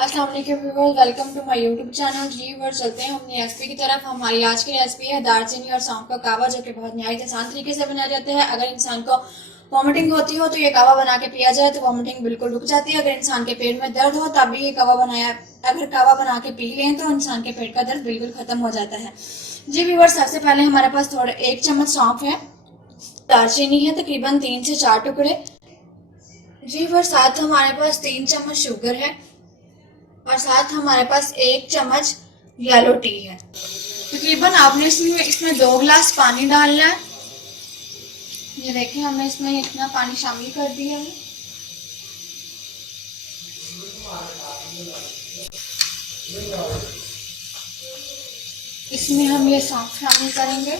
अस्सलाम वालेकुम viewers, welcome to my YouTube channel. जी व्यूअर्स, चलते हैं अपनी रेसिपी की तरफ। हमारी आज की रेसिपी है दालचीनी और सौंफ का कहवा, जो कि बहुत नहायत आसान तरीके से बनाया जाता है। अगर इंसान को वॉमिटिंग होती हो तो ये कहवा बना के पिया जाए तो वॉमिटिंग बिल्कुल रुक जाती है। अगर इंसान के पेट में दर्द हो तब भी ये कहवा बना के पी लें तो इंसान के पेट का दर्द बिल्कुल खत्म हो जाता है। जी व्यूअर्स, सबसे पहले हमारे पास थोड़े 1 चम्मच सौंफ है, दालचीनी है तकरीबन 3 से 4 टुकड़े। जी व्यूअर्स, साथ हमारे पास 3 चम्मच शुगर है और साथ हमारे पास 1 चम्मच येलो टी है। तकरीबन आपने इसमें 2 गिलास पानी डालना है। ये देखिए, हमने इसमें इतना पानी शामिल कर दिया है। इसमें हम ये सौंफ शामिल करेंगे।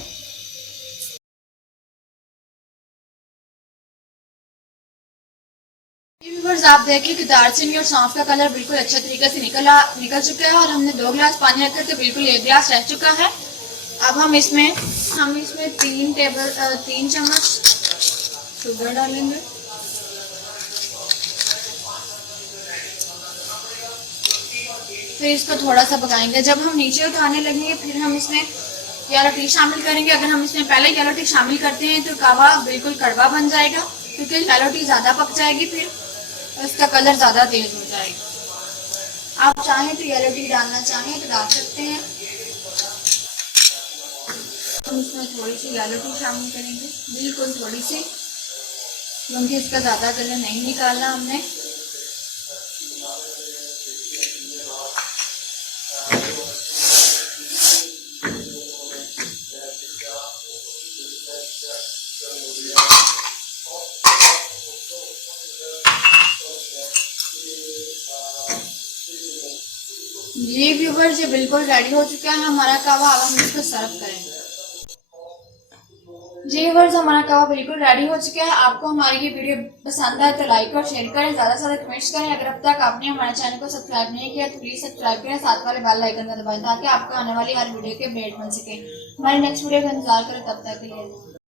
व्यूअर्स, आप देखिए कि दालचीनी और सौंफ का कलर बिल्कुल अच्छे तरीके से निकल चुका है और हमने 2 गिलास पानी रखकर तो बिल्कुल 1 गिलास रह चुका है। अब हम इसमें 3 चम्मच शुगर डालेंगे। फिर इसको थोड़ा सा पकाएंगे। जब हम नीचे उठाने लगेंगे फिर हम इसमें येलो टी शामिल करेंगे। अगर हम इसमें पहले येलो टी शामिल करते हैं तो कहवा बिल्कुल कड़वा बन जाएगा, क्योंकि येलो टी ज़्यादा पक जाएगी, फिर इसका कलर ज़्यादा तेज हो जाएगा। आप चाहें तो येलो टी डालना चाहें तो डाल सकते हैं। हम इसमें थोड़ी सी येलो टी शामिल करेंगे, बिल्कुल थोड़ी सी, क्योंकि इसका ज़्यादा कलर नहीं निकालना हमने। ये व्यूअर्स, ये बिल्कुल रेडी हो चुका है हमारा कहवा। अब हम इसको सर्व करेंगे। जी व्यूअर्स, हमारा कहवा बिल्कुल रेडी हो चुका है। आपको हमारी ये वीडियो पसंद आए तो लाइक और शेयर करें, ज़्यादा से ज़्यादा कमेंट्स करें। अगर अब तक आपने हमारे चैनल को सब्सक्राइब नहीं किया तो प्लीज़ सब्सक्राइब करें, साथ वाले बेल आइकन को दबाएं ताकि आपको आने वाली हर वीडियो के अपडेट मिल सके। हमारी नेक्स्ट वीडियो का इंतजार करें, तब तक के लिए।